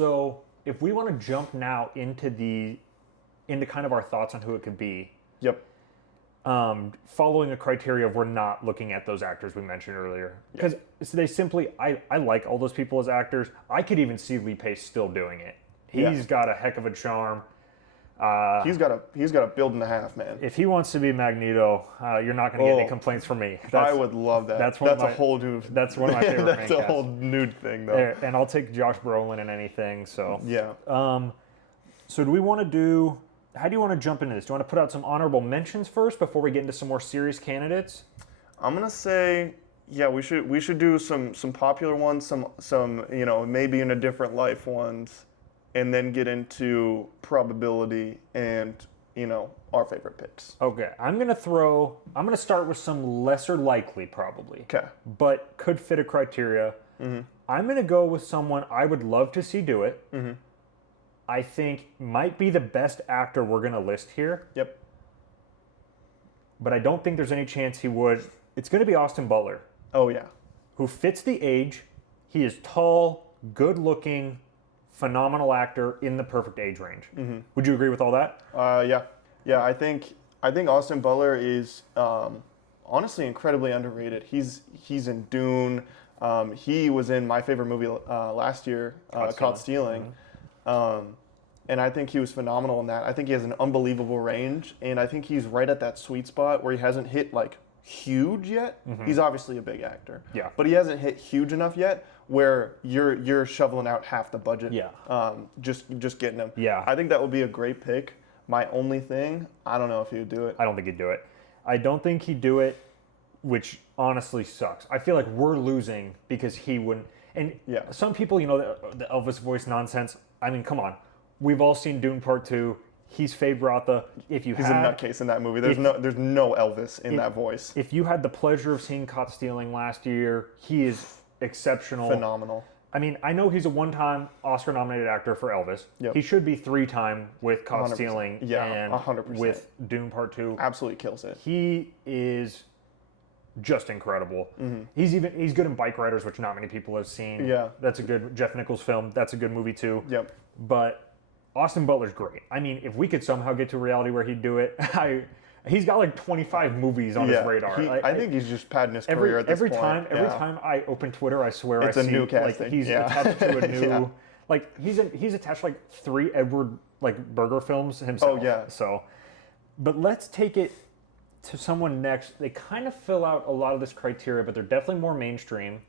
So if we want to jump now into kind of our thoughts on who it could be, Yep. following a criteria of we're not looking at those actors we mentioned earlier. Because they simply, I like all those people as actors. I could even see Lee Pace still doing it. He's got a heck of a charm. He's got a build and a half, man. If he wants to be Magneto, you're not going to get any complaints from me. I would love that. That's a whole new. That's one of my favorite. That's a whole new thing, though. And I'll take Josh Brolin in anything. So yeah. So do we want to do? How do you want to jump into this? Do you want to put out some honorable mentions first before we get into some more serious candidates? I'm gonna say, yeah, we should do some popular ones, some maybe in a different life ones, and then get into probability and our favorite picks. Okay, I'm gonna start with some lesser likely probably. Okay. But could fit a criteria. Mm-hmm. I'm gonna go with someone I would love to see do it. Mm-hmm. I think might be the best actor we're gonna list here. Yep. But I don't think there's any chance he would. It's gonna be Austin Butler. Oh yeah. Who fits the age. He is tall, good looking, phenomenal actor in the perfect age range. Mm-hmm. Would you agree with all that? Yeah. I think Austin Butler is honestly incredibly underrated. He's in Dune. He was in my favorite movie last year, Caught Stealing. Mm-hmm. And I think he was phenomenal in that. I think he has an unbelievable range, and I think he's right at that sweet spot where he hasn't hit like huge yet. Mm-hmm. He's obviously a big actor, but he hasn't hit huge enough yet where you're shoveling out half the budget. Just getting him. I think that would be a great pick. My only thing, I don't know if he would do it. I don't think he'd do it. I don't think he'd do it, which honestly sucks. I feel like we're losing because he wouldn't. And some people, the Elvis voice nonsense. I mean, come on. We've all seen Dune Part 2. He's Faye Bratha. He's a nutcase in that movie. There's no Elvis in that voice. If you had the pleasure of seeing Caught Stealing last year, he is exceptional. Phenomenal. I mean, I know he's a one-time Oscar-nominated actor for Elvis. Yep. He should be three-time with Caught 100%. Stealing and 100%. with Dune Part 2. Absolutely kills it. He is just incredible. Mm-hmm. He's good in Bike Riders, which not many people have seen. Yeah. That's a good Jeff Nichols film. That's a good movie too. Yep. But Austin Butler's great. I mean, if we could somehow get to a reality where he'd do it, he's got like 25 movies on his radar. I think he's just padding his career at this point. Every time I open Twitter, I swear it's I a see new casting. Like he's attached to a new like he's attached like 3 Edward Berger films himself. Oh yeah. So, but let's take it to someone next. They kind of fill out a lot of this criteria, but they're definitely more mainstream,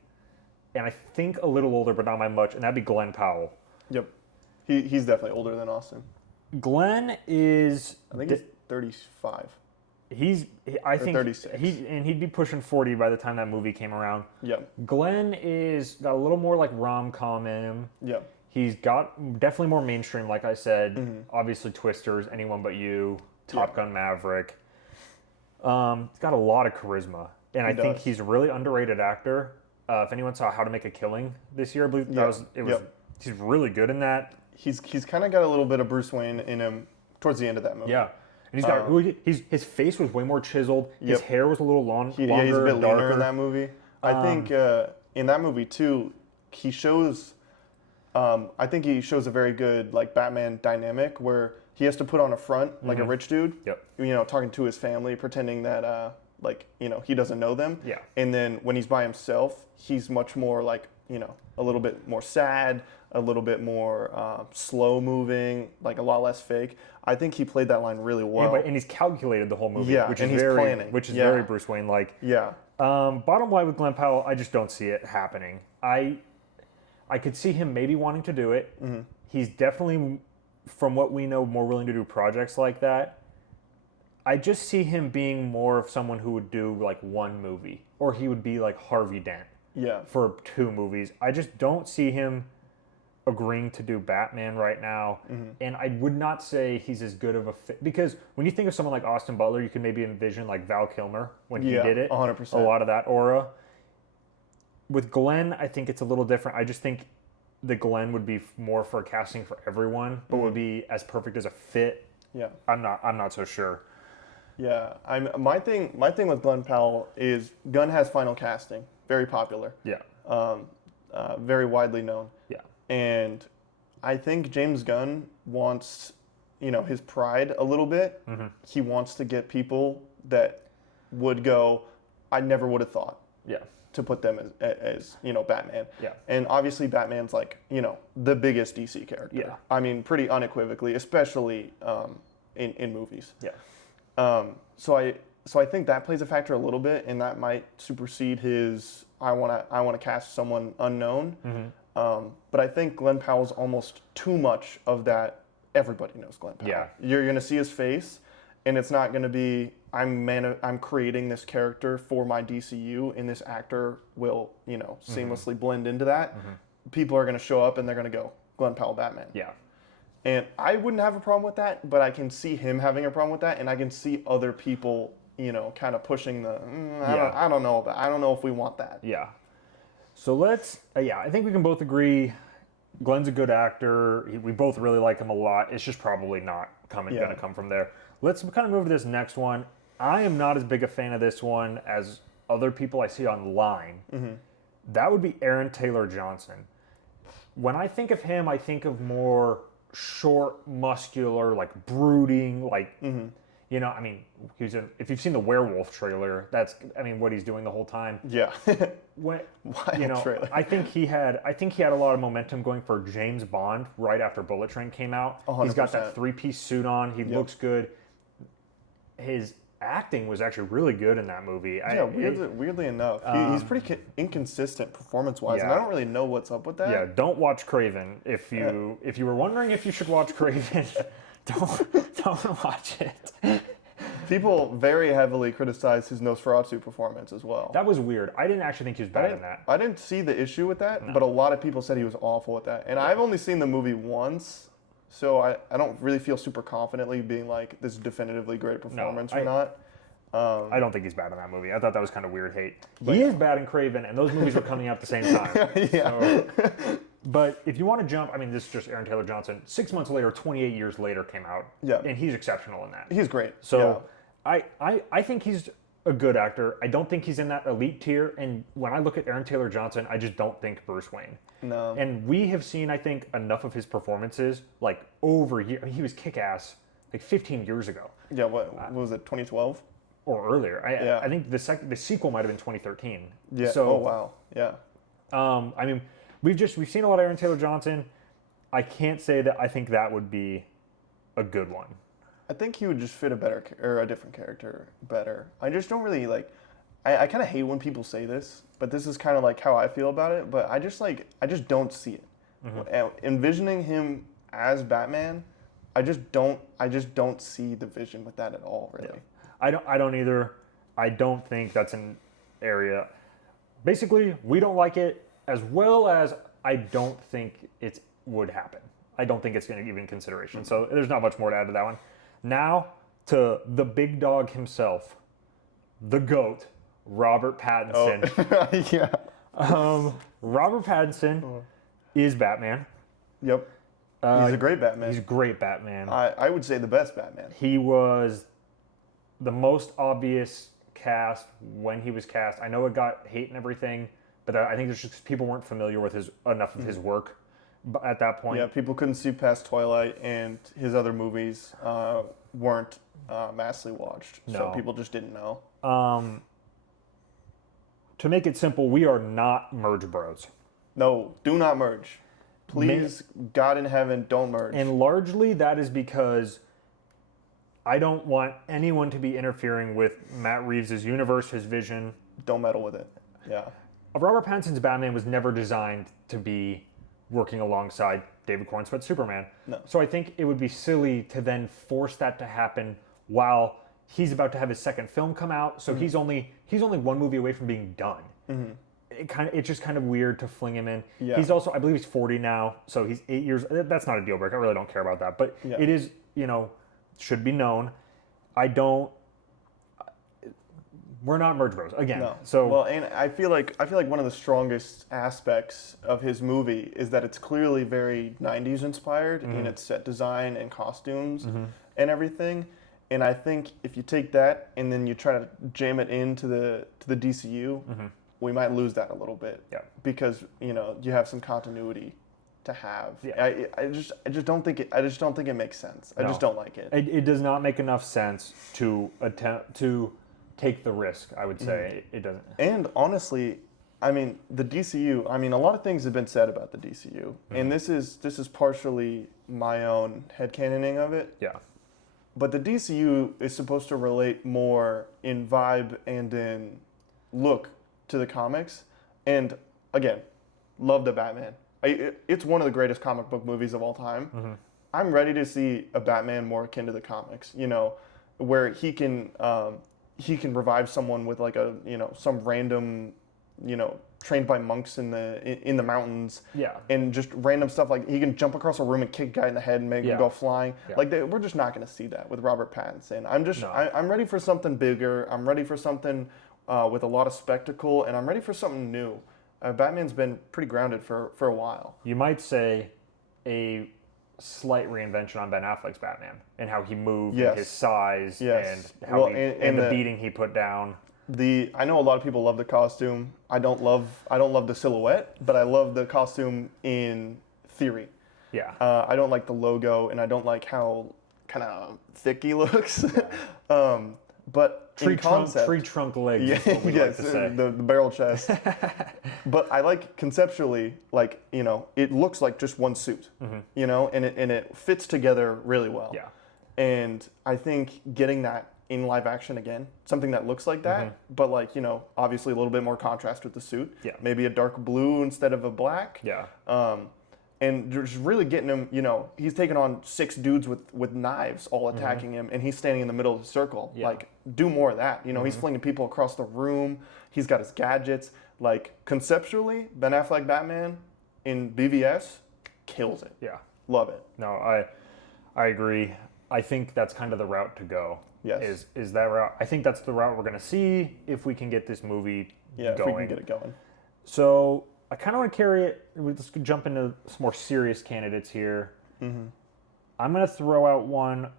and I think a little older, but not by much. And that'd be Glenn Powell. Yep. He's definitely older than Austin. Glenn is. I think he's 35. I think 36. He'd be pushing 40 by the time that movie came around. Yep. Glenn got a little more like rom-com in him. Yep. He's got definitely more mainstream, like I said. Mm-hmm. Obviously, Twisters, Anyone But You, Top Gun Maverick. He's got a lot of charisma, and I think he's a really underrated actor. If anyone saw How to Make a Killing this year, I believe he's really good in that. He's kind of got a little bit of Bruce Wayne in him towards the end of that movie. Yeah. And he's got his face was way more chiseled. His hair was a little longer. He's a bit leaner in that movie. I think in that movie too, he shows. I think he shows a very good Batman dynamic where he has to put on a front like a rich dude. Yep. Talking to his family, pretending that he doesn't know them. Yeah. And then when he's by himself, he's much more a little bit more sad, a little bit more slow moving, a lot less fake. I think he played that line really well. And he's calculated the whole movie, which is very Bruce Wayne-like. Yeah. Bottom line with Glenn Powell, I just don't see it happening. I could see him maybe wanting to do it. Mm-hmm. He's definitely, from what we know, more willing to do projects like that. I just see him being more of someone who would do one movie, or he would be like Harvey Dent. Yeah. For 2 movies. I just don't see him agreeing to do Batman right now. Mm-hmm. And I would not say he's as good of a fit. Because when you think of someone like Austin Butler, you can maybe envision Val Kilmer when he did it. 100%. A lot of that aura. With Glenn, I think it's a little different. I just think that Glenn would be more for casting for everyone, but would be as perfect as a fit. Yeah. I'm not so sure. Yeah. My thing with Glenn Powell is Gunn has Final Casting. Very popular. Yeah. Very widely known. Yeah. And I think James Gunn wants, his pride a little bit. Mm-hmm. He wants to get people that would go, I never would have thought Yeah. to put them as Batman. Yeah. And obviously Batman's like, the biggest DC character. Yeah. I mean, pretty unequivocally, especially in movies. Yeah. So I think that plays a factor a little bit, and that might supersede his I want to cast someone unknown. Mm-hmm. But I think Glenn Powell's almost too much of that. Everybody knows Glenn Powell. Yeah. You're gonna see his face, and it's not gonna be I'm creating this character for my DCU, and this actor will seamlessly blend into that. Mm-hmm. People are gonna show up and they're gonna go Glenn Powell Batman. Yeah. And I wouldn't have a problem with that, but I can see him having a problem with that, and I can see other people, kind of pushing the. I don't know if we want that. Yeah. So let's. I think we can both agree. Glenn's a good actor. We both really like him a lot. It's just probably not going to come from there. Let's kind of move to this next one. I am not as big a fan of this one as other people I see online. Mm-hmm. That would be Aaron Taylor Johnson. When I think of him, I think of more short, muscular, like brooding, like I mean, if you've seen the Werewolf trailer, that's what he's doing the whole time. Yeah. Trailer. I think he had a lot of momentum going for James Bond right after Bullet Train came out. 100%. He's got that 3-piece suit on. He looks good. His acting was actually really good in that movie. Weirdly enough, he's pretty inconsistent performance-wise, and I don't really know what's up with that. Yeah, don't watch Craven. If you were wondering if you should watch Craven, don't watch it. People very heavily criticize his Nosferatu performance as well. That was weird. I didn't actually think he was bad in that. I didn't see the issue with that, but a lot of people said he was awful with that. And I've only seen the movie once, so I don't really feel super confidently being like, this is definitively great performance or not. I don't think he's bad in that movie. I thought that was kind of weird hate. He is bad in Craven, and those movies were coming out at the same time. Yeah. But if you want to jump, this is just Aaron Taylor Johnson. 6 months later, 28 years later came out. Yeah. And he's exceptional in that. He's great. So I think he's a good actor. I don't think he's in that elite tier. And when I look at Aaron Taylor Johnson, I just don't think Bruce Wayne. No. And we have seen, I think, enough of his performances, like over years. He was kick-ass like 15 years ago. Yeah, what was it, 2012? Or earlier. I think the sequel might have been 2013. Yeah. So, oh, wow. Yeah. We've seen a lot of Aaron Taylor Johnson. I can't say that I think that would be a good one. I think he would just fit a different character better. I just don't really I kind of hate when people say this, but this is kind of like how I feel about it. But I just don't see it. Mm-hmm. Envisioning him as Batman, I just don't see the vision with that at all. Really. Yeah. I don't either. I don't think that's an area. Basically, we don't like it, as well as I don't think it would happen. I don't think it's going to give in consideration. So there's not much more to add to that one. Now to the big dog himself, the GOAT, Robert Pattinson. Oh. Yeah. Robert Pattinson is Batman. Yep. He's a great Batman. He's a great Batman. I would say the best Batman. He was the most obvious cast when he was cast. I know it got hate and everything, but I think it's just people weren't familiar with enough of his work at that point. Yeah, people couldn't see past Twilight, and his other movies weren't massively watched. No. So people just didn't know. To make it simple, we are not merge bros. No, do not merge. Please, God in heaven, don't merge. And largely that is because I don't want anyone to be interfering with Matt Reeves' universe, his vision. Don't meddle with it. Yeah. Robert Pattinson's Batman was never designed to be working alongside David Cornsweet's Superman. No. So I think it would be silly to then force that to happen while he's about to have his second film come out. So he's only one movie away from being done. Mm-hmm. It's just kind of weird to fling him in. Yeah. He's also, I believe he's 40 now, so he's 8 years. That's not a deal breaker. I really don't care about that. But it is, should be known. We're not merge bros again. No. So well, and I feel like one of the strongest aspects of his movie is that it's clearly very 90s inspired in its set design and costumes and everything. And I think if you take that and then you try to jam it into the DCU, we might lose that a little bit. Yeah. Because you have some continuity to have. Yeah. I just don't think it makes sense. I No. just don't like it. It does not make enough sense to attempt to take the risk. I would say it doesn't. And honestly, I mean, the DCU, I mean, a lot of things have been said about the DCU. And this is partially my own headcanoning of it. Yeah. But the DCU is supposed to relate more in vibe and in look to the comics. And again, love the Batman. It's one of the greatest comic book movies of all time. I'm ready to see a Batman more akin to the comics, you know, where he can revive someone with like a, you know, some random, you know, trained by monks in the mountains. Yeah. And just random stuff like he can jump across a room and kick a guy in the head and make him go flying. Yeah. Like we're just not going to see that with Robert Pattinson. I'm ready for something bigger. I'm ready for something with a lot of spectacle, and I'm ready for something new. Batman's been pretty grounded for a while. You might say a slight reinvention on Ben Affleck's Batman and how he moved, and his size, and how and the beating he put down. I know a lot of people love the costume. I don't love the silhouette, but I love the costume in theory. Yeah. I don't like the logo, and I don't like how kind of thick he looks. But tree in concept, trunk legs. Is what we like to say. The barrel chest. But I like conceptually, like, you know, it looks like just one suit, you know, and it fits together really well. Yeah. And I think getting that in live action again, something that looks like that, but like, you know, obviously a little bit more contrast with the suit. Yeah. Maybe a dark blue instead of a black. Yeah. And just really getting him, you know, he's taking on 6 dudes with knives all attacking him, and he's standing in the middle of the circle. Yeah. Like, do more of that. You know, he's flinging people across the room. He's got his gadgets. Like, conceptually, Ben Affleck Batman in BVS kills it. Yeah. Love it. No, I agree. I think that's kind of the route to go. Yes. Is that route? I think that's the route we're going to see if we can get this movie Yeah, going. if we can get it going. So I kind of want to carry it. Let's jump into some more serious candidates here. I'm going to throw out one.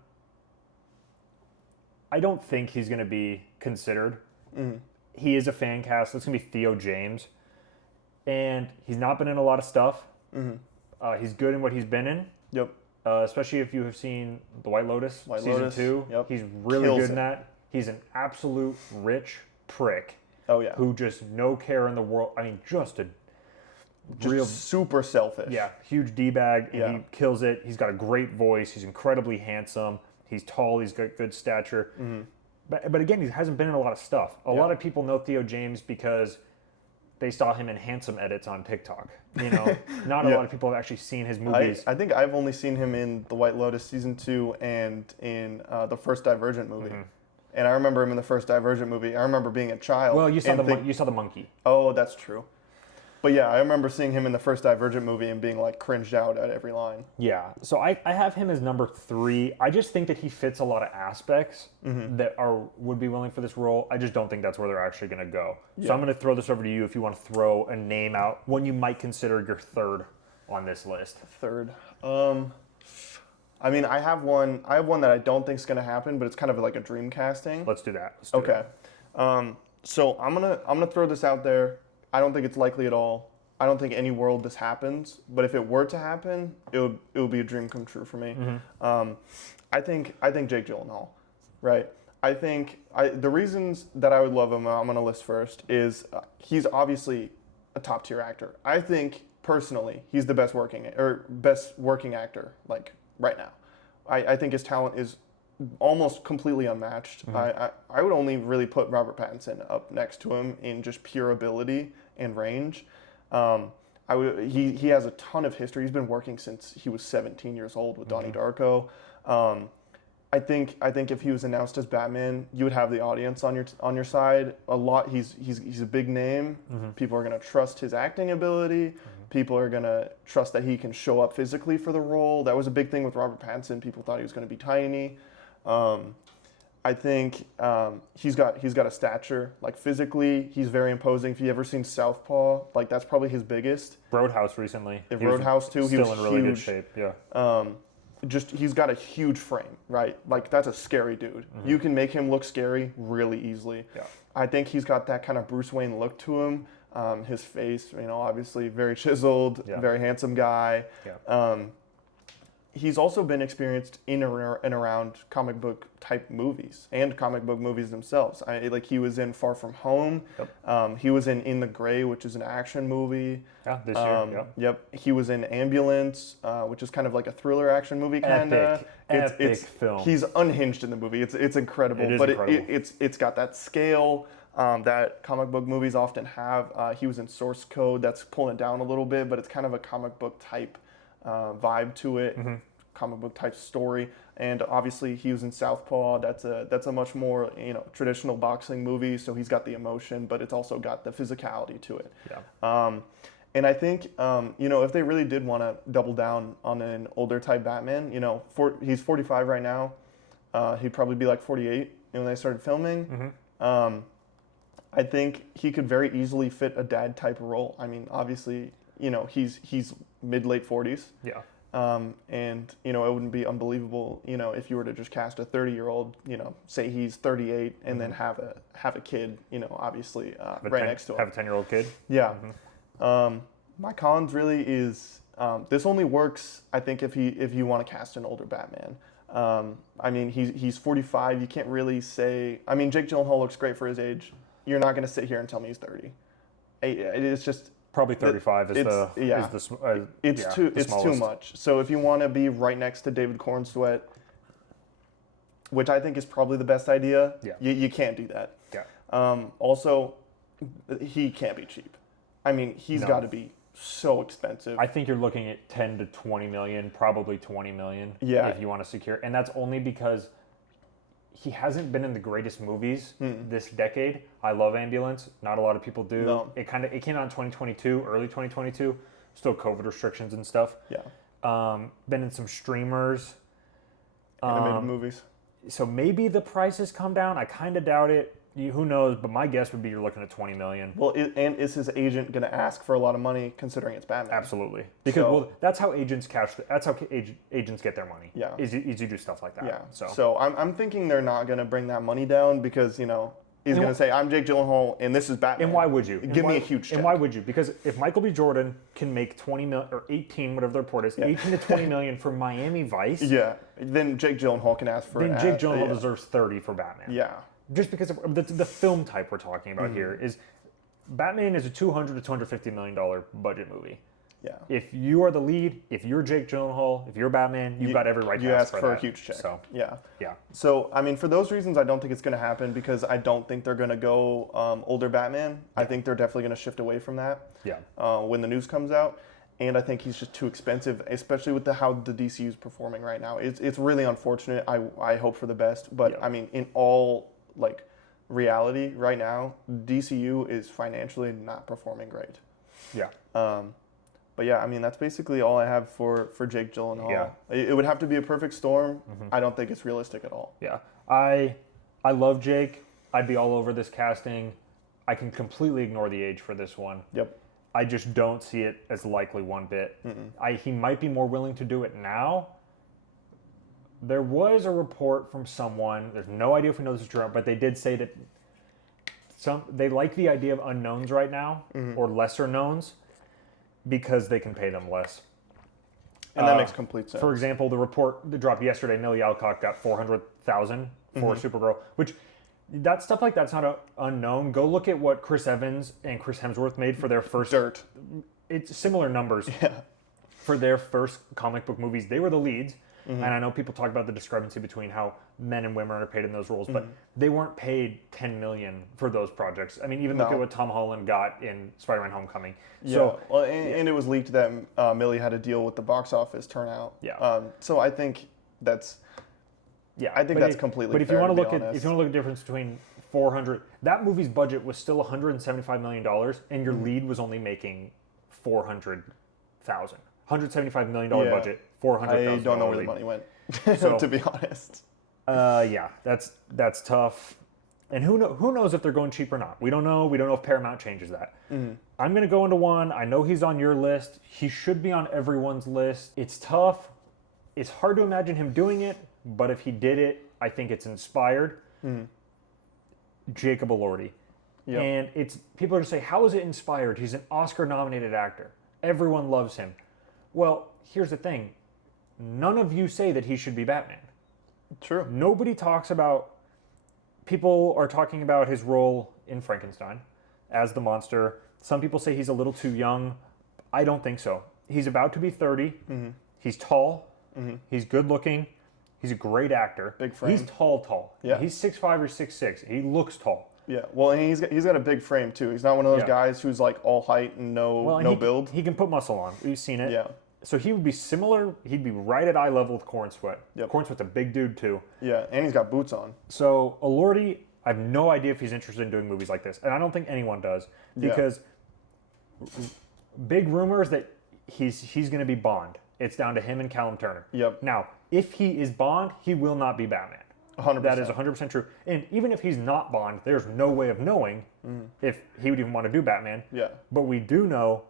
I don't think he's going to be considered. He is a fan cast. It's going to be Theo James. And he's not been in a lot of stuff. He's good in what he's been in. Yep. Especially if you have seen The White Lotus season 2. Yep. He's really Kills good in it. that. He's an absolute rich prick Oh, yeah. who just no care in the world. I mean, just real super selfish. huge D-bag, and Yeah. he kills it. He's got a great voice. He's incredibly handsome. He's tall. He's got good stature. But again, he hasn't been in a lot of stuff. A lot of people know Theo James because they saw him in handsome edits on TikTok. You know, not a lot of people have actually seen his movies. I think I've only seen him in The White Lotus season 2 and in the first Divergent movie. And I remember him in the first Divergent movie. I remember being a child. Well, you saw and you saw the monkey. Oh, that's true. But yeah, I remember seeing him in the first Divergent movie and being like cringed out at every line. Yeah, so I have him as number 3. I just think that he fits a lot of aspects that would be willing for this role. I just don't think that's where they're actually going to go. Yeah. So I'm going to throw this over to you if you want to throw a name out, one you might consider your third on this list. Third. I mean, I have one that I don't think is going to happen, but it's kind of like a dream casting. Let's do that. Okay. So I'm gonna throw this out there. I don't think it's likely at all. I don't think any world this happens. But if it were to happen, it would be a dream come true for me. I think Jake Gyllenhaal, right? I think the reasons that I would love him, I'm gonna list first, is he's obviously a top tier actor. I think personally he's the best working actor like right now. I think his talent is almost completely unmatched. I would only really put Robert Pattinson up next to him in just pure ability and range. He has a ton of history. He's been working since he was 17 years old with Donnie Darko. I think if he was announced as Batman, you would have the audience on your side a lot. He's a big name. People are gonna trust his acting ability. People are gonna trust that he can show up physically for the role. That was a big thing with Robert Pattinson. People thought he was gonna be tiny. I think he's got a stature, like physically, he's very imposing. If you ever seen Southpaw, like that's probably his biggest. Roadhouse recently. Roadhouse too. He was still in really good huge. shape. Yeah. He's got a huge frame, right? Like that's a scary dude. You can make him look scary really easily. Yeah. I think he's got that kind of Bruce Wayne look to him. His face, obviously very chiseled, Yeah. very handsome guy. Yeah. He's also been experienced in and around comic book type movies and comic book movies themselves. He was in Far From Home. Yep. He was in The Grey, which is an action movie. Yeah, this year. Yeah. Yep. He was in Ambulance, which is kind of like a thriller action movie, kind of. Epic film. He's unhinged in the movie. It's incredible. It is but incredible. It's got that scale that comic book movies often have. He was in Source Code. That's pulling it down a little bit, but it's kind of a comic book type vibe to it. Mm-hmm. Comic book type story. And obviously he was in Southpaw. That's a much more traditional boxing movie. So he's got the emotion, but it's also got the physicality to it. Yeah. And I think, if they really did want to double down on an older type Batman, he's 45 right now. He'd probably be like 48 when they started filming. Mm-hmm. I think he could very easily fit a dad type role. I mean, obviously, he's mid-late 40s. Yeah. And, it wouldn't be unbelievable, if you were to just cast a 30-year-old, say he's 38 and then have a kid, obviously right next to him. Have a 10-year-old kid. Yeah. Mm-hmm. My cons really is this only works, I think, if you want to cast an older Batman. I mean, he's 45. You can't really say. I mean, Jake Gyllenhaal looks great for his age. You're not going to sit here and tell me he's 30. It's just Probably 35 is the it's too smallest. much. So if you want to be right next to David Cornsweet, which I think is probably the best idea, Yeah. you can't do that. Yeah. Also, he can't be cheap. I mean, he's No. got to be so expensive. I think you're looking at 10 to 20 million, probably 20 million. Yeah. If you want to secure, and that's only because he hasn't been in the greatest movies this decade. I love Ambulance. Not a lot of people do. No. It came out in 2022, early 2022. Still COVID restrictions and stuff. Yeah. Been in some streamers. Animated movies. So maybe the prices come down. I kind of doubt it. Who knows? But my guess would be you're looking at 20 million. Well, and is his agent going to ask for a lot of money considering it's Batman? Absolutely, because that's how agents That's how agents get their money. Yeah. Is you do stuff like that. Yeah. So I'm thinking they're not going to bring that money down because he's going to say I'm Jake Gyllenhaal and this is Batman. and why would you? Give me a huge check. And why would you? Because if Michael B. Jordan can make 20 million or 18, whatever the report is, 18 to 20 million for Miami Vice, Yeah. Then Jake Gyllenhaal can ask for. then Jake Gyllenhaal deserves 30 for Batman. Yeah. Just because of the film type we're talking about here is Batman is a $200 to $250 million budget movie. Yeah. If you are the lead, if you're Jake Gyllenhaal, if you're Batman, you've got every right to You ask ask for a that. huge check. So, Yeah. yeah. So, I mean, for those reasons, I don't think it's going to happen because I don't think they're going to go older Batman. I think they're definitely going to shift away from that Yeah. when the news comes out. And I think he's just too expensive, especially with how the DCU is performing right now. It's really unfortunate. I hope for the best. But, Yeah. I mean, in all, reality right now, DCU is financially not performing great. Yeah. But yeah, I mean, that's basically all I have for Jake Gyllenhaal. Yeah. It would have to be a perfect storm. I don't think it's realistic at all. Yeah. I love Jake. I'd be all over this casting. I can completely ignore the age for this one. Yep. I just don't see it as likely one bit. He might be more willing to do it now. There was a report from someone, there's no idea if we know this is true, but they did say that they like the idea of unknowns right now, or lesser knowns, because they can pay them less. And that makes complete sense. For example, the report that dropped yesterday, Millie Alcock got $400,000 for Supergirl, which that stuff like that's not unknown. Go look at what Chris Evans and Chris Hemsworth made for their first. Dirt. It's similar numbers. Yeah. For their first comic book movies. They were the leads. And I know people talk about the discrepancy between how men and women are paid in those roles, but they weren't paid $10 million for those projects. I mean, even look at what Tom Holland got in Spider-Man: Homecoming. Yeah. So, well, and it was leaked that Millie had to deal with the box office turnout. Yeah. So I think that's. yeah, I think that's completely. But if fair, you want to to look be at the difference between 400, that movie's budget was still $175 million, and your lead was only making $400,000. $175 million budget, $400,000. I don't know where the lead. money went. So- to be honest. Yeah, that's tough. And who knows if they're going cheap or not? We don't know. We don't know if Paramount changes that. I'm going to go into one. I know he's on your list. He should be on everyone's list. It's tough. It's hard to imagine him doing it, but if he did it, I think it's inspired. Jacob Elordi. Yep. And it's people are going to say, how is it inspired? He's an Oscar-nominated actor. Everyone loves him. Well, here's the thing. None of you say that he should be Batman. True. Nobody talks about... People are talking about his role in Frankenstein as the monster. Some people say he's a little too young. I don't think so. He's about to be 30. Mm-hmm. He's tall. Mm-hmm. He's good looking. He's a great actor. Big frame. He's tall. Yeah. He's 6'5" or 6'6". He looks tall. Yeah. Well, and he's got a big frame too. He's not one of those Yeah. guys who's like all height and no build. He can put muscle on. We've seen it. Yeah. So he would be similar. He'd be right at eye level with Corn Sweat. Yep. Corn Sweat's a big dude too. Yeah, and he's got boots on. So Elordi, I have no idea if he's interested in doing movies like this, and I don't think anyone does, because big rumors that he's going to be Bond. It's down to him and Callum Turner. Yep. Now, if he is Bond, he will not be Batman. 100%. That is 100% true. And even if he's not Bond, there's no way of knowing if he would even want to do Batman. Yeah. But we do know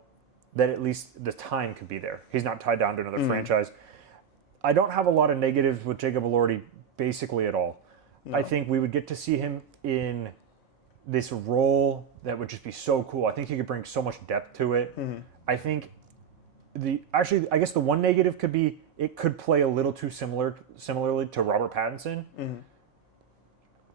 that at least the time could be there. He's not tied down to another franchise. I don't have a lot of negatives with Jacob Elordi basically at all. No. I think we would get to see him in this role that would just be so cool. I think he could bring so much depth to it. I think I guess the one negative could be it could play a little too similarly to Robert Pattinson.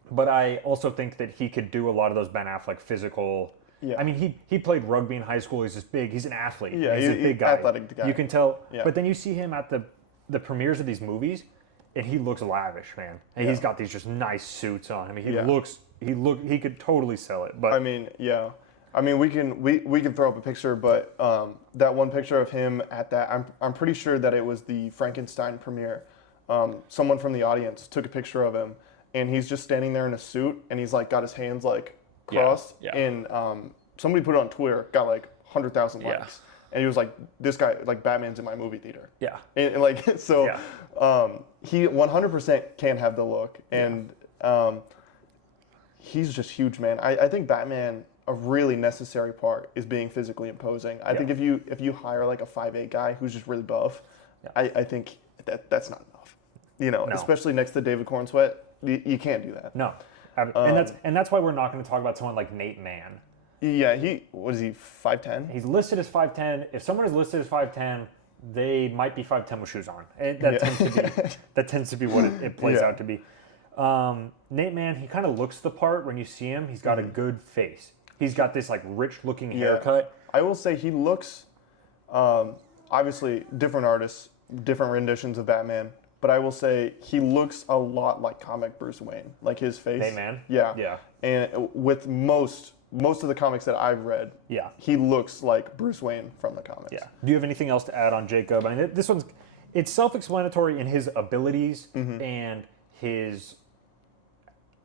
But I also think that he could do a lot of those Ben Affleck physical. Yeah. I mean, he played rugby in high school. He's this big. He's an athlete. Yeah, he's a big guy. Athletic guy. You can tell. Yeah. But then you see him at the premieres of these movies, and he looks lavish, man. And he's got these just nice suits on. I mean, he could totally sell it. But I mean, yeah. I mean, we can throw up a picture, but that one picture of him at that, I'm pretty sure that it was the Frankenstein premiere. Someone from the audience took a picture of him, and he's just standing there in a suit, and he's like got his hands like crossed, and somebody put it on Twitter, got like 100,000 likes, and he was like, "This guy, like Batman's in my movie theater." Yeah, and like so, he 100% can have the look, and he's just huge, man. I think Batman, a really necessary part is being physically imposing. I think if you hire like a 5'8" guy who's just really buff, I think that's not enough. You know, especially next to David Corn Sweat, you can't do that. No, and that's why we're not going to talk about someone like Nate Mann. Yeah, what is he, 5'10"? He's listed as 5'10". If someone is listed as 5'10", they might be 5'10" with shoes on. And that tends to be what it plays out to be. Nate Mann, he kind of looks the part when you see him. He's got a good face. He's got this like rich-looking haircut. I will say he looks, obviously, different artists, different renditions of Batman. But I will say he looks a lot like comic Bruce Wayne, like his face. Nate Mann? Yeah. Yeah. And with most of the comics that I've read, he looks like Bruce Wayne from the comics. Yeah. Do you have anything else to add on Jacob? I mean, this one's it's self-explanatory in his abilities and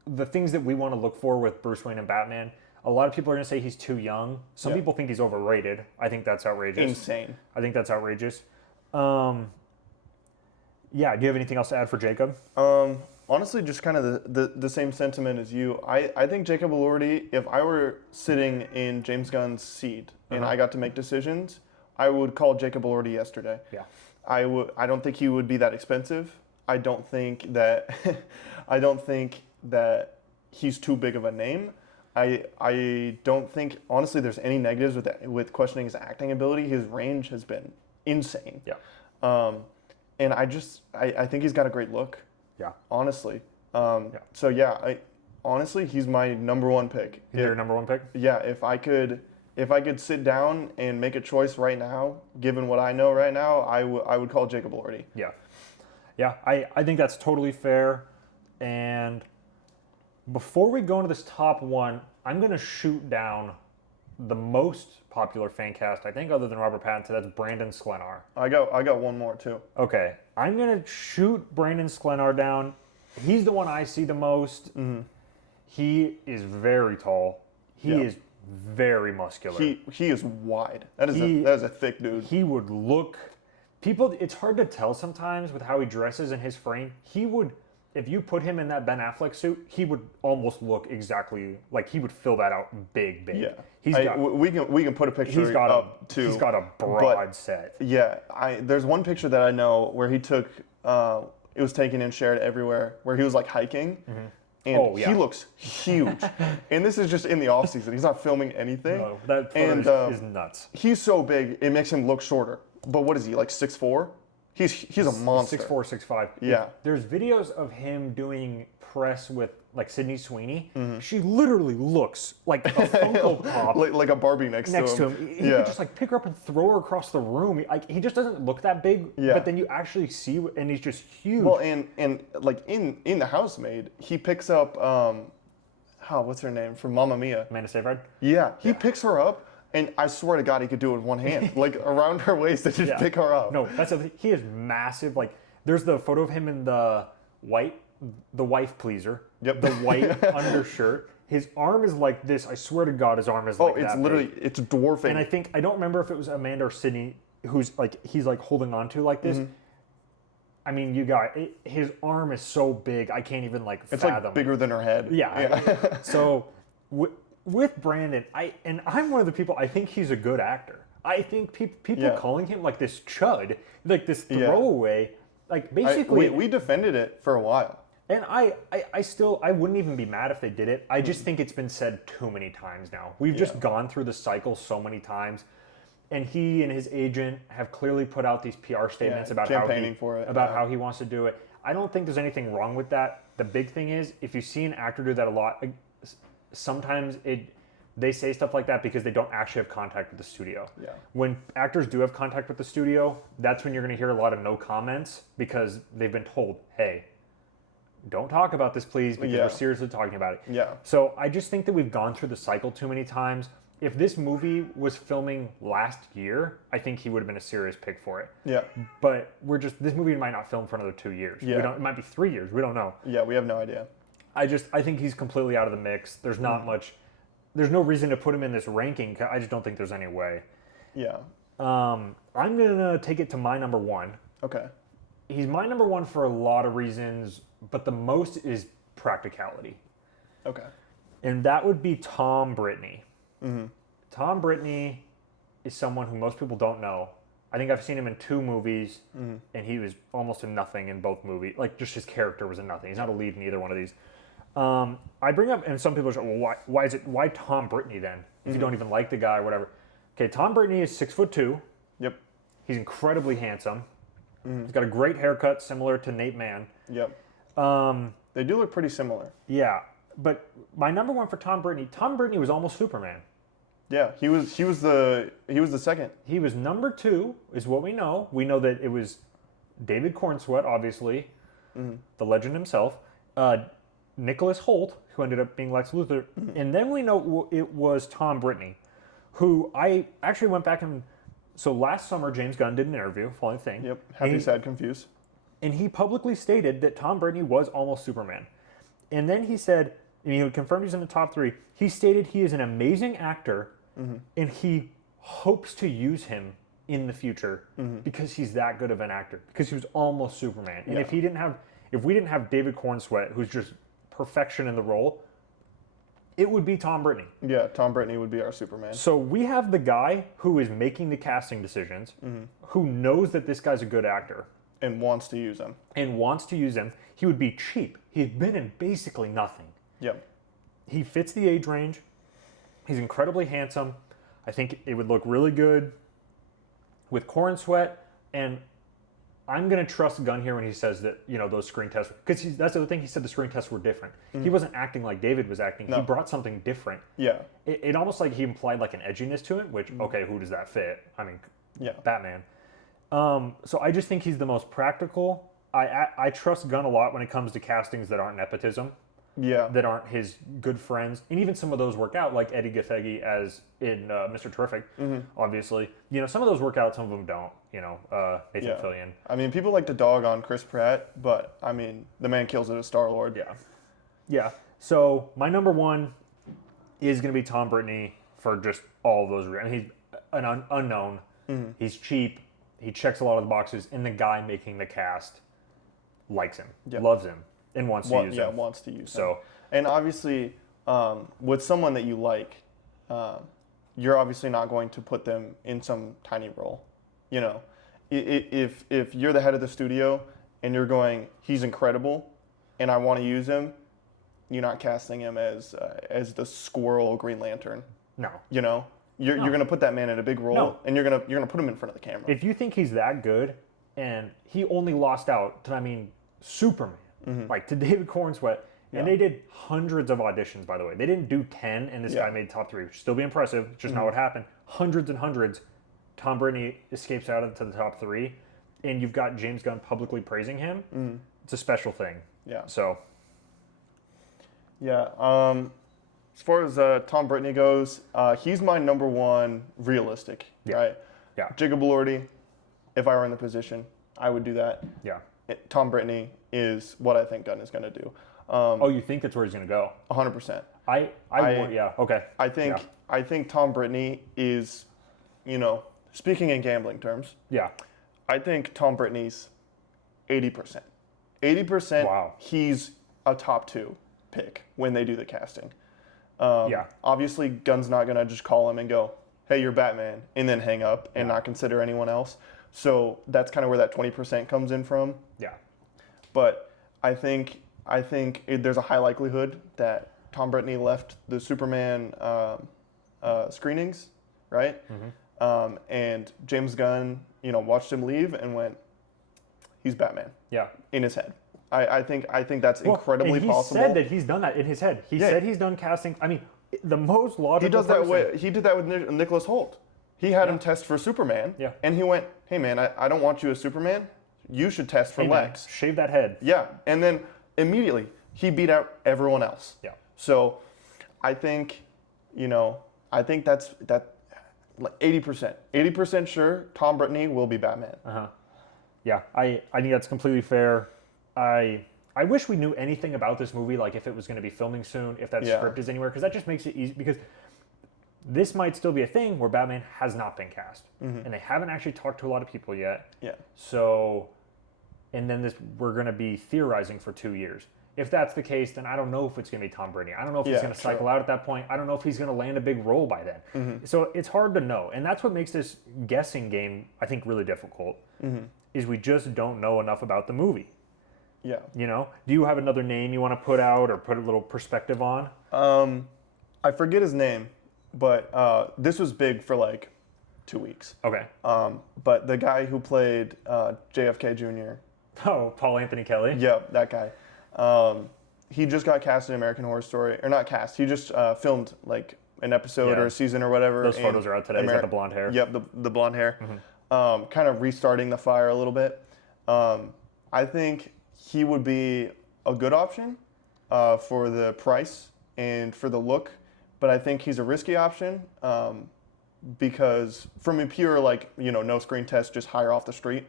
the things that we want to look for with Bruce Wayne and Batman. A lot of people are going to say he's too young. Some people think he's overrated. I think that's outrageous. Insane. I think that's outrageous. Yeah, do you have anything else to add for Jacob? Honestly, just kind of the same sentiment as you. I think Jacob Elordi, if I were sitting in James Gunn's seat and I got to make decisions, I would call Jacob Elordi yesterday. Yeah. I don't think he would be that expensive. I don't think that he's too big of a name. I don't think, honestly, there's any negatives with questioning his acting ability. His range has been insane. Yeah. And I think he's got a great look. Yeah. Honestly. So yeah, honestly, he's my number one pick. He's your number one pick? Yeah. If I could sit down and make a choice right now, given what I know right now, I would call Jacob Elordi. Yeah. Yeah. I think that's totally fair. And before we go into this top one, I'm going to shoot down the most popular fan cast, I think, other than Robert Pattinson. That's Brandon Sklenar. I got one more too. Okay, I'm going to shoot Brandon Sklenar down. He's the one I see the most. He is very tall. He is very muscular. He is wide. That is a thick dude. He would look. People, it's hard to tell sometimes with how he dresses and his frame. He would. If you put him in that Ben Affleck suit, he would almost look exactly like he would fill that out big. Yeah, we can put a picture up too. He's got a broad set. Yeah, there's one picture that I know where he took. It was taken and shared everywhere. Where he was like hiking, and Oh, yeah. he looks huge. And this is just in the off season. He's not filming anything. No, that photo is nuts. He's so big, it makes him look shorter. But what is he, like 6'4"? He's a monster. 6'4", 6'5". Yeah. There's videos of him doing press with like Sydney Sweeney. Mm-hmm. She literally looks like a Funko Pop like a Barbie next to him. He could just like pick her up and throw her across the room. Like he just doesn't look that big, Yeah. but then you actually see, and he's just huge. Well, and like in The Housemaid, he picks up what's her name from Mamma Mia? Amanda Seyfried. Yeah, he picks her up, and I swear to God, he could do it with one hand, like around her waist, and just Yeah. pick her up. No, that's the thing. He is massive. Like there's the photo of him in the wife pleaser. Yep. The white undershirt. His arm is like this. I swear to God, his arm is like it's that literally big. it's dwarfing. And I don't remember if it was Amanda or Sydney who's like he's like holding on to like this. Mm-hmm. I mean, you got his arm is so big. I can't even like it's fathom. like bigger than her head. Yeah. So with Brandon, I'm one of the people. I think he's a good actor. I think people Yeah. calling him like this chud, like this Yeah. throwaway, like basically. we defended it for a while. And I wouldn't even be mad if they did it. I just think it's been said too many times now. We've just gone through the cycle so many times. And he and his agent have clearly put out these PR statements about campaigning for it, how he wants to do it. I don't think there's anything wrong with that. The big thing is, if you see an actor do that a lot, sometimes they say stuff like that because they don't actually have contact with the studio. Yeah. When actors do have contact with the studio, that's when you're going to hear a lot of no comments because they've been told, hey, don't talk about this, please, because Yeah. we're seriously talking about it. Yeah. So I just think that we've gone through the cycle too many times. If this movie was filming last year, I think he would have been a serious pick for it. Yeah. But this movie might not film for another 2 years. Yeah. It might be 3 years. We don't know. Yeah, we have no idea. I think he's completely out of the mix. There's not much. There's no reason to put him in this ranking. I just don't think there's any way. Yeah. I'm gonna take it to my number one. Okay. He's my number one for a lot of reasons, but the most is practicality. Okay. And that would be Tom Brittney. Tom Brittney is someone who most people don't know. I think I've seen him in 2 movies, and he was almost in nothing in both movies. Like, just his character was in nothing. He's not a lead in either one of these. I bring up, and some people say, well, why Tom Brittney then? If you don't even like the guy or whatever. Okay, Tom Brittney is 6'2". Yep. He's incredibly handsome. He's got a great haircut, similar to Nate Mann. Yep. They do look pretty similar. Yeah, but my number one for Tom Brittney was almost Superman. Yeah, he was the second. He was number 2, is what we know. We know that it was David Cornsweet, obviously, the legend himself, Nicholas Hoult, who ended up being Lex Luthor, and then we know it was Tom Brittney, who I actually went back and so last summer James Gunn did an interview, following thing. Yep. Happy, sad, confused. And he publicly stated that Tom Brittney was almost Superman. And then he said, and he confirmed he's in the top 3, he stated he is an amazing actor and he hopes to use him in the future because he's that good of an actor, because he was almost Superman. And Yeah. if we didn't have David Cornsweet, who's just perfection in the role, it would be Tom Brittney. Yeah, Tom Brittney would be our Superman. So we have the guy who is making the casting decisions, who knows that this guy's a good actor, And wants to use him. and wants to use him. He would be cheap. He's been in basically nothing. Yep. He fits the age range. He's incredibly handsome. I think it would look really good with Cornsweet. And I'm going to trust Gunn here when he says that, those screen tests, because that's the other thing. He said the screen tests were different. He wasn't acting like David was acting. No. He brought something different. Yeah. It almost like he implied like an edginess to it, which, okay, who does that fit? I mean, Yeah. Batman. So I just think he's the most practical. I trust Gunn a lot when it comes to castings that aren't nepotism, Yeah. that aren't his good friends, and even some of those work out, like Eddie Gathegi as in Mr. Terrific, obviously. Some of those work out, some of them don't. Nathan Yeah. Fillion. I mean, people like to dog on Chris Pratt, but I mean, the man kills it as Star-Lord. Yeah. So my number one is going to be Tom Brittney for just all of those reasons. He's an unknown. He's cheap. He checks a lot of the boxes, and the guy making the cast likes him, loves him, and wants to use him. Yeah, wants to use him. So, and obviously, with someone that you like, you're obviously not going to put them in some tiny role. If you're the head of the studio and you're going, he's incredible, and I want to use him, not casting him as the Squirrel Green Lantern. No. You know, you're gonna put that man in a big role, No. and you're gonna put him in front of the camera. If you think he's that good, and he only lost out to, Superman, like to David Cornsweet, and they did hundreds of auditions, by the way. They didn't do 10, and this guy made top 3, which still be impressive. It's just not what happened. Hundreds and hundreds. Tom Brittney escapes out into the top 3, and you've got James Gunn publicly praising him. It's a special thing. Yeah. So. Yeah. As far as Tom Brittney goes, he's my number one realistic, right? Yeah. Jacob Elordi, if I were in the position, I would do that. Yeah. Tom Brittney is what I think Gunn is going to do. You think that's where he's going to go? 100%. Okay. I think Tom Brittney is, speaking in gambling terms, Yeah. I think Tom Brittney's 80%. 80%, Wow. he's a top 2 pick when they do the casting. Yeah. Obviously, Gunn's not going to just call him and go, hey, you're Batman, and then hang up and not consider anyone else. So that's kind of where that 20% comes in from. Yeah. But I think there's a high likelihood that Tom Brittney left the Superman screenings, right? And James Gunn, watched him leave and went, he's Batman. Yeah. In his head. I think that's incredibly and he possible. said that he's done that in his head. He said he's done casting. The most logical He does that person. he did that with Nicholas Hoult. He had him test for Superman. Yeah. And he went, hey man, I don't want you as Superman. You should test for Hey, man, Lex. shave that head. Yeah. And then immediately he beat out everyone else. Yeah. So I think, that's like 80%. 80% sure Tom Brittney will be Batman. Yeah, I think that's completely fair. I wish we knew anything about this movie, like if it was going to be filming soon, if that script is anywhere, because that just makes it easy. Because this might still be a thing where Batman has not been cast, and they haven't actually talked to a lot of people yet. Yeah. So, and then we're going to be theorizing for 2 years. If that's the case, then I don't know if it's going to be Tom Brittney. I don't know if he's going to cycle out at that point. I don't know if he's going to land a big role by then. So it's hard to know, and that's what makes this guessing game, I think, really difficult. Is we just don't know enough about the movie. Yeah. Do you have another name you want to put out or put a little perspective on? I forget his name, but this was big for like 2 weeks. Okay. But the guy who played JFK Jr. Oh, Paul Anthony Kelly? Yep, that guy. He just got cast in American Horror Story. Or not cast, he just filmed like an episode or a season or whatever. Those photos are out today. He's got the blonde hair. Yep, the blonde hair. Kind of restarting the fire a little bit. I think he would be a good option for the price and for the look, but I think he's a risky option because from a pure no screen test, just hire off the street,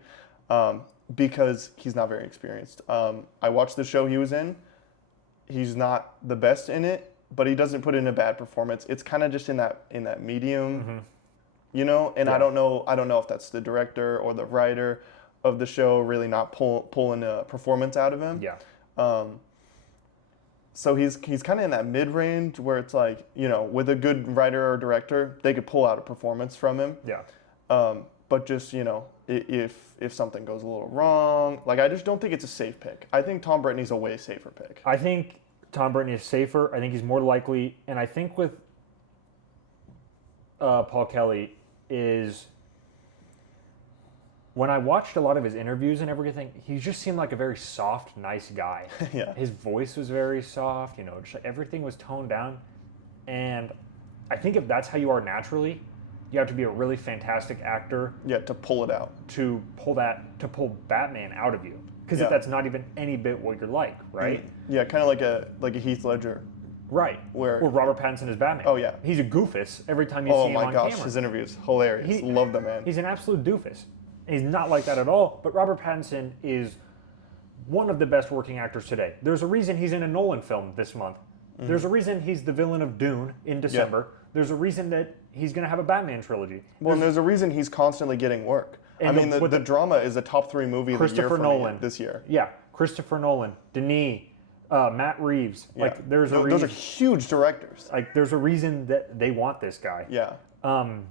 because he's not very experienced. I watched the show he was in. He's not the best in it, but he doesn't put in a bad performance. It's kind of just in that medium, and I don't know if that's the director or the writer of the show really not pulling a performance out of him. Yeah. So he's kind of in that mid-range where it's like, with a good writer or director, they could pull out a performance from him. Yeah. But just, if something goes a little wrong, I just don't think it's a safe pick. I think Tom Brittney's a way safer pick. I think Tom Brittney is safer. I think he's more likely. And I think with Paul Kelly is, when I watched a lot of his interviews and everything, he just seemed like a very soft, nice guy. Yeah. His voice was very soft, just everything was toned down. And I think if that's how you are naturally, you have to be a really fantastic actor. Yeah, to pull it out. To pull Batman out of you. Because if that's not even any bit what you're like, right? Yeah, kind of like a Heath Ledger. Right. Or Robert Pattinson as Batman. Oh, yeah. He's a goofus every time you see him on camera. Oh, my gosh, his interview is hilarious. Love the man. He's an absolute doofus. He's not like that at all, but Robert Pattinson is one of the best working actors today. There's a reason he's in a Nolan film this month. There's a reason he's the villain of Dune in December. Yeah. There's a reason that he's going to have a Batman trilogy. Well, and there's a reason he's constantly getting work. The drama is a top 3 movie of the year for me this year. Yeah, Christopher Nolan, Denis, Matt Reeves. Yeah. There's a reason. Those are huge directors. There's a reason that they want this guy. Yeah. And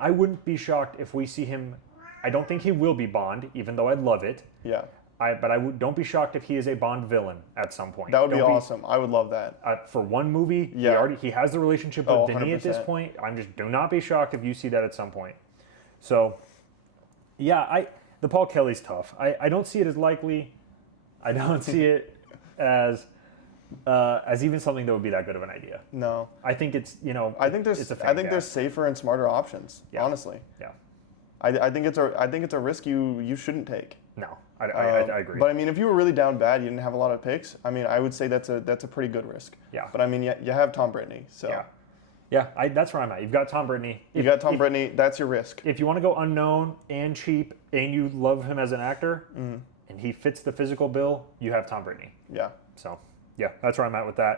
I wouldn't be shocked if we see him. I don't think he will be Bond, even though I'd love it. Yeah. Don't be shocked if he is a Bond villain at some point. That would be Don't awesome. I would love that. For one movie, Yeah. he has the relationship with Denis at this 100%. point. Do not be shocked if you see that at some point. So, yeah, the Paul Kelly's tough. I don't see it as likely. I don't see it as even something that would be that good of an idea. No. I think it's I think there's it's a there's safer and smarter options. Yeah. Honestly. Yeah. I think it's a risk you shouldn't take. No, I agree. But I mean, if you were really down bad, you didn't have a lot of picks. I mean, I would say that's a pretty good risk. Yeah. But I mean, you have Tom Brittany, so yeah, that's where I'm at. You've got Tom Brittany. you got Tom Brittany. That's your risk. If you want to go unknown and cheap, and you love him as an actor, and he fits the physical bill, you have Tom Brittany. Yeah. So yeah, that's where I'm at with that.